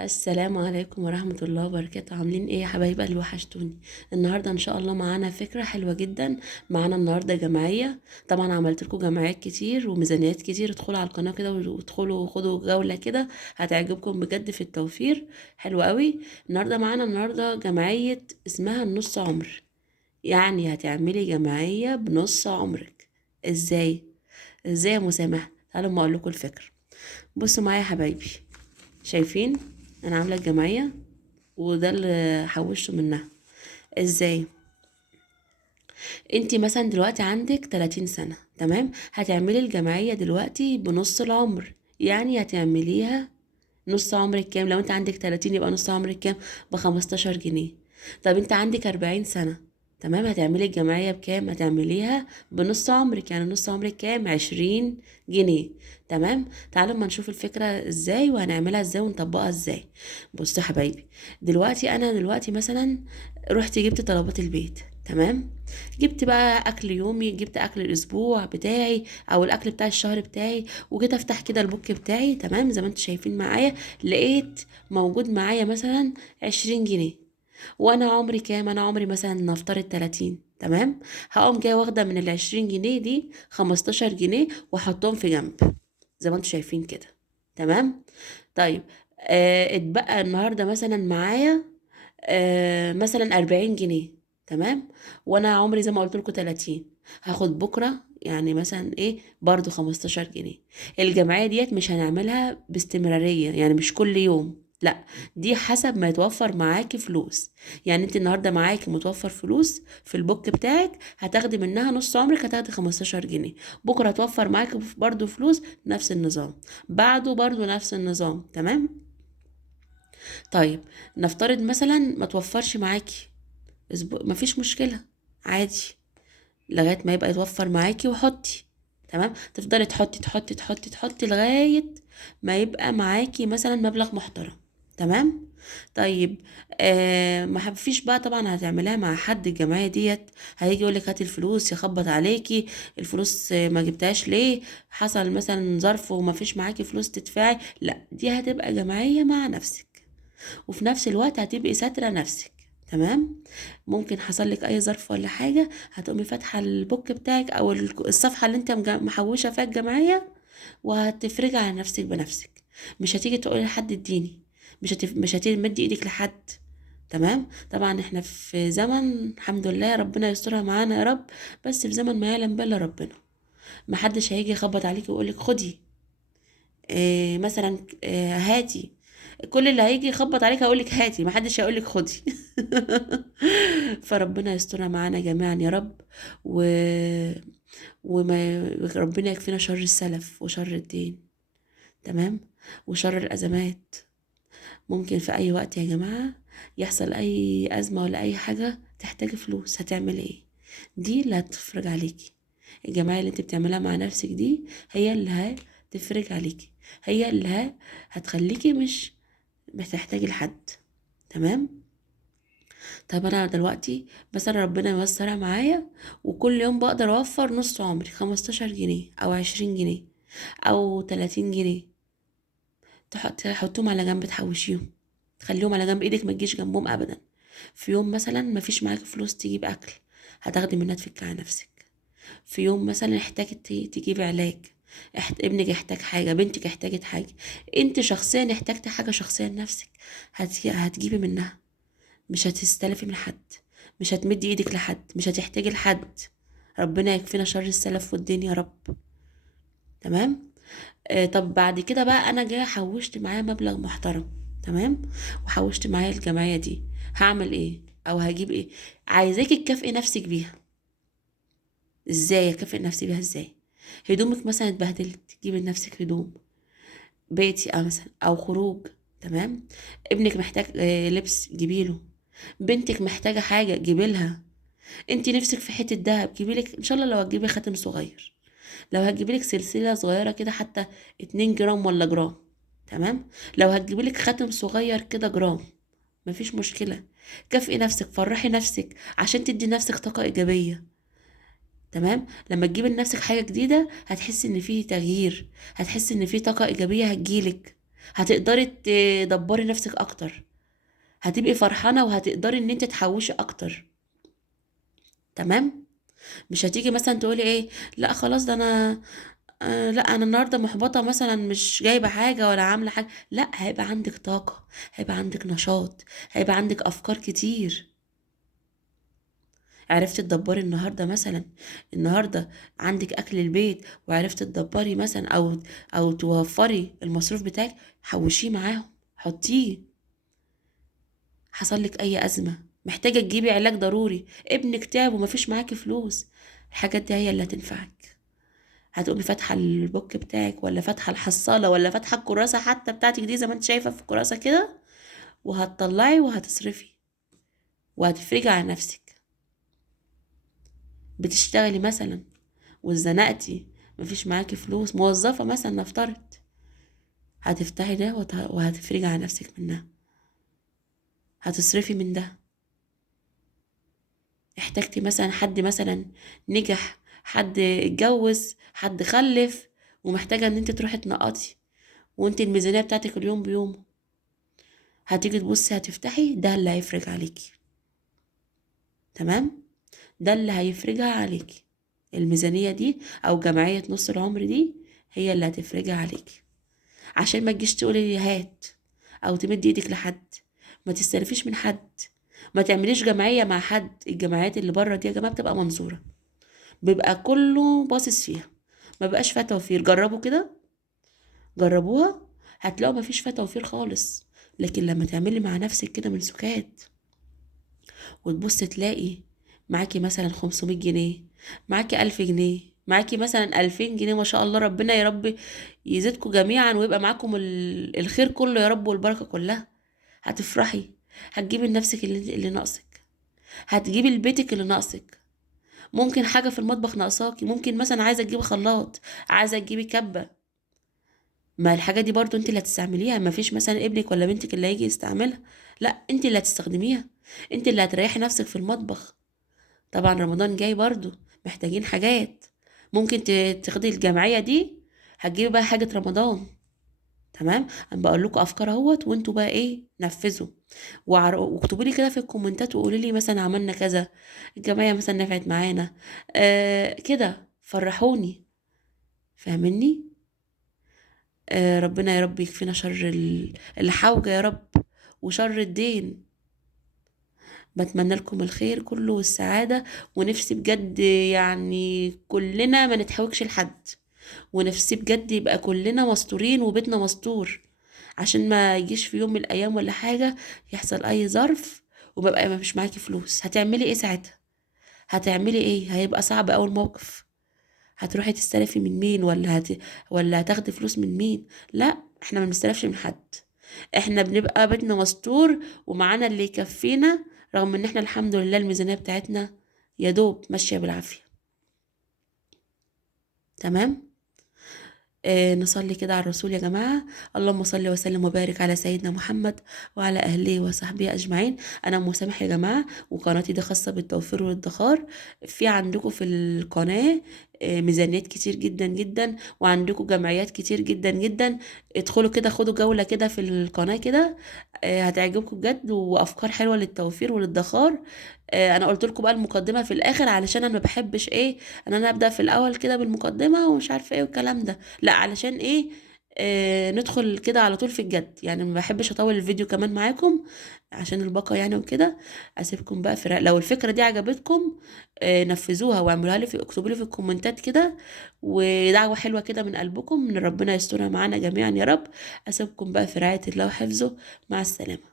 السلام عليكم ورحمة الله وبركاته. عاملين ايه يا حبايب قلبي؟ وحشتوني. النهاردة ان شاء الله معانا فكرة حلوة جدا. معانا النهاردة جمعية. طبعا عملت لكم جمعيات كتير وميزانيات كتير. ادخلوا على القناة كده وادخلوا خدوا جولة كده، هتعجبكم بجد في التوفير. حلو قوي. النهاردة جمعية اسمها النص عمر. يعني هتعملي جمعية بنص عمرك. ازاي؟ ازاي يا مسامح؟ تعالوا ما اقول لكم الفكرة. بصوا معايا يا حبايبي، شايفين؟ انا عامله الجمعيه وده اللي حوشته منها. ازاي؟ انتي مثلا دلوقتي عندك 30 سنه، تمام؟ هتعملي الجمعيه دلوقتي بنص العمر، يعني هتعمليها نص عمرك كام؟ لو انت عندك 30 يبقى نص عمرك كام؟ ب 15 جنيه. طب انت عندك 40 سنة، تمام؟ هتعملي الجمعية بكام؟ هتعمليها بنص عمرك، يعني نص عمرك كام؟ 20 جنيه. تمام. تعالوا ما نشوف الفكرة ازاي وهنعملها ازاي ونطبقها ازاي. بصوا يا حبايبي، انا دلوقتي مثلا رحت جبت طلبات البيت، تمام؟ جبت بقى اكل يومي، جبت اكل الاسبوع بتاعي او الاكل بتاع الشهر بتاعي، وجيت افتح كده البوك بتاعي، تمام؟ زي ما انتم شايفين معايا، لقيت موجود معايا مثلا 20 جنيه. وانا عمري كام؟ انا عمري مثلا نفترض 30، تمام؟ هقوم جايه واخده من ال20 جنيه دي 15 جنيه واحطهم في جنب زي ما انتم شايفين كده، تمام؟ طيب، اتبقى النهارده مثلا معايا مثلا 40 جنيه، تمام؟ وانا عمري زي ما قلت لكم 30. هاخد بكره يعني مثلا ايه برضو 15 جنيه. الجمعيه ديت مش هنعملها باستمراريه، يعني مش كل يوم، لا، دي حسب ما يتوفر معاكي فلوس. يعني انت النهارده معاكي متوفر فلوس في البوك بتاعك، هتاخدي منها نص عمرك، هتاخدي 15 جنيه. بكره هتوفر معاكي برضو فلوس، نفس النظام. بعده برضو نفس النظام، تمام؟ طيب، نفترض مثلا ما توفرش معاكي اسبوع، مفيش مشكلة، عادي، لغاية ما يبقى يتوفر معاكي وحطي. تمام، تفضلي تحطي لغاية ما يبقى معاكي مثلا مبلغ محترم، تمام؟ طيب، ما فيش بقى طبعا هتعملها مع حد الجمعية ديت، هيجي يقولك هاتي الفلوس، يخبط عليكي الفلوس، ما جبتهاش ليه؟ حصل مثلا ظرف وما فيش معاكي فلوس تدفعي، لا، دي هتبقى جمعية مع نفسك، وفي نفس الوقت هتبقي ساترة نفسك، تمام؟ ممكن حصل لك اي ظرف ولا حاجة، هتقومي فاتحة البوك بتاعك او الصفحة اللي انت محوشة فيها الجمعية، وهتفرجي على نفسك بنفسك. مش هتيجي تقولي لحد اديني، مش هتيجي تمدي ايدك لحد. تمام. طبعا احنا في زمن الحمد لله ربنا يسترها معانا يا رب، بس في زمن ما يعلم بالله ربنا. محدش هيجي يخبط عليك ويقولك خدي، مثلا، هاتي. كل اللي هيجي يخبط عليك هيقولك هاتي، محدش هيقولك خدي. فربنا يسترها معانا جميعا يا رب. و... وما ربنا يكفينا شر السلف وشر الدين، تمام؟ وشر الأزمات. ممكن في أي وقت يا جماعة يحصل أي أزمة ولا أي حاجة تحتاج فلوس، هتعمل إيه؟ دي اللي هتفرج عليكي. الجمعية اللي انت بتعملها مع نفسك دي هي اللي هتفرج عليكي، هي اللي هتخليكي مش بتحتاجي لحد، تمام؟ طب انا دلوقتي مثلا ربنا يوسرها معايا، وكل يوم بقدر اوفر نص عمري 15 جنيه او 20 جنيه او 30 جنيه، تحطهم على جنب، تحوشيهم، تخليهم على جنب، ايدك ما تجيش جنبهم ابدا. في يوم مثلا ما فيش معاكي فلوس تجيب اكل، هتاخدي منها تفك على نفسك. في يوم مثلا احتاجت تجيبي علاج، ابنك احتاج حاجة، بنتك احتاجت حاجة، انت شخصيا احتاجت حاجة شخصيا نفسك، هتجيبي منها. مش هتستلفي من حد، مش هتمدي ايدك لحد، مش هتحتاجي لحد. ربنا يكفينا شر السلف والدين يا رب، تمام؟ طب بعد كده بقى انا جايه حوشت معايا مبلغ محترم، تمام؟ وحوشت معايا الجمعيه دي، هعمل ايه او هجيب ايه؟ عايزاكي تكافئي نفسك بيها. ازاي اكافئ نفسي بيها؟ ازاي؟ هدومك مثلا اتبهدلت، تجيبي لنفسك هدوم. بيتي مثلا او خروج، تمام؟ ابنك محتاج لبس، جيبيله. بنتك محتاجه حاجه، جيبيلها. انت نفسك في حته دهب، جيبيلك ان شاء الله. لو هتجيبي خاتم صغير، لو هتجيبيلك سلسله صغيره كده حتى 2 جرام ولا جرام، تمام؟ لو هتجيبيلك خاتم صغير كده جرام، مفيش مشكله. كافئي نفسك، فرحي نفسك عشان تدي نفسك طاقه ايجابيه، تمام؟ لما تجيبي لنفسك حاجه جديده هتحسي ان في تغيير، هتحسي ان في طاقه ايجابيه هتجيلك، هتقدري تدبري نفسك اكتر، هتبقي فرحانة وهتقدري ان انت تحوشي اكتر. تمام. مش هتيجي مثلا تقولي ايه، لا خلاص ده انا لا انا النهارده محبطه مثلا، مش جايبه حاجه ولا عامله حاجه. لا، هيبقى عندك طاقه، هيبقى عندك نشاط، هيبقى عندك افكار كتير. عرفت تدبري النهارده مثلا، النهارده عندك اكل البيت، وعرفت تدبري مثلا او توفري المصروف بتاعك، حوشيه معاهم، حطيه. حصل لك اي ازمه محتاجه تجيبي علاج ضروري، ابنك تعب ومفيش معاكي فلوس، الحاجات دي هي اللي هتنفعك. هتقومي فاتحه البوك بتاعك، ولا فاتحه الحصاله، ولا فاتحه الكراسه حتى بتاعتك دي زي ما انت شايفه في الكراسه كده، وهتطلعي وهتصرفي وهتفرجي على نفسك. بتشتغلي مثلا واتزنقتي، مفيش معاكي فلوس، موظفه مثلا نفترض، هتفتحي ده وهتفرجي على نفسك منها، هتصرفي من ده. احتاجتي مثلا حد مثلا نجح، حد اتجوز، حد خلف، ومحتاجه ان انت تروحي تنقطي، وانت الميزانيه بتاعتك اليوم بيوم، هتيجي تبصي هتفتحي ده اللي هيفرج عليكي. تمام. ده اللي هيفرجها عليكي، الميزانية دي او جمعية نص العمر دي هي اللي هتفرجها عليكي. عشان ما تجيش تقولي لي هات، او تمد ايدك لحد، ما تستلفيش من حد، ما تعمليش جمعية مع حد. الجمعيات اللي بره دي يا جماعة بتبقى منظورة، بيبقى كله باصص فيها، ما بقاش فيها توفير. جربوا كده، جربوها، هتلاقوا ما فيش فيها توفير خالص. لكن لما تعملي مع نفسك كده من سكات، وتبص تلاقي معاكي مثلا 500 جنيه، معاكي 1000 جنيه، معاكي مثلا 2000 جنيه، ما شاء الله، ربنا يا رب يزيدكم جميعا ويبقى معاكم الخير كله يا رب والبركة كلها. هتفرحي، هتجيبي لنفسك اللي ناقصك، هتجيبي لبيتك اللي ناقصك. ممكن حاجة في المطبخ ناقصاكي، ممكن مثلا عايزة تجيبي خلاط، عايزة تجيبي كبة، ما الحاجة دي برضو انت اللي هتستعمليها، ما فيش مثلا ابنك ولا بنتك اللي هيجي يستعملها، لا انت اللي هتستخدميها، انت اللي هتريحي نفسك في المطبخ. طبعا رمضان جاي برضو، محتاجين حاجات، ممكن تاخدي الجمعية دي، هتجيبي بقى حاجة رمضان. تمام. انا بقول لكم افكار اهوت، وانتوا بقى ايه نفذوا. واكتبوا لي كده في الكومنتات وقولوا لي مثلا عملنا كذا، الجمعية مثلا نفعت معانا، كده فرحوني. فاهمني؟ ربنا يا رب يكفينا شر الحوجة يا رب، وشر الدين. بتمنى لكم الخير كله والسعادة، ونفسي بجد يعني كلنا ما نتحوجش لحد، ونفسي بجد يبقى كلنا مستورين وبيتنا مستور، عشان ما يجيش في يوم من الأيام ولا حاجة يحصل أي ظرف ومبقى ما فيش معاكي فلوس. هتعملي ايه ساعتها؟ هتعملي ايه؟ هيبقى صعب أوي الموقف. هتروحي تستلفي من مين، ولا هتاخدي فلوس من مين؟ لا، احنا ما بنستلفش من حد، احنا بنبقى بيتنا مستور ومعانا اللي يكفينا، رغم ان احنا الحمد لله الميزانية بتاعتنا يا دوب ماشية بالعافية. تمام. نصلي كده على الرسول يا جماعة. اللهم صل وسلم وبارك على سيدنا محمد وعلى أهله وصحبه أجمعين. أنا أم مسامح يا جماعة، وقناتي دي خاصة بالتوفير والادخار. في عندكم في القناة ميزانيات كتير جدا جدا، وعندكم جمعيات كتير جدا جدا. ادخلوا كده، خدوا جولة كده في القناة كده، هتعجبكم بجد، وأفكار حلوة للتوفير والادخار. انا قلت لكم بقى المقدمه في الاخر، علشان انا ما بحبش ايه ان انا ابدا في الاول كده بالمقدمه ومش عارفه ايه والكلام ده، لا علشان ايه، ندخل كده على طول في الجد، يعني ما بحبش اطول الفيديو كمان معاكم عشان الباقة يعني وكده. اسيبكم بقى لو الفكرة دي عجبتكم نفذوها واعملوها لي اكتبوا لي في الكومنتات كده، ودعوة حلوة كده من قلبكم ان ربنا يسترها معانا جميعا يا رب. اسيبكم بقى في رعاية الله وحفظه، مع السلامة.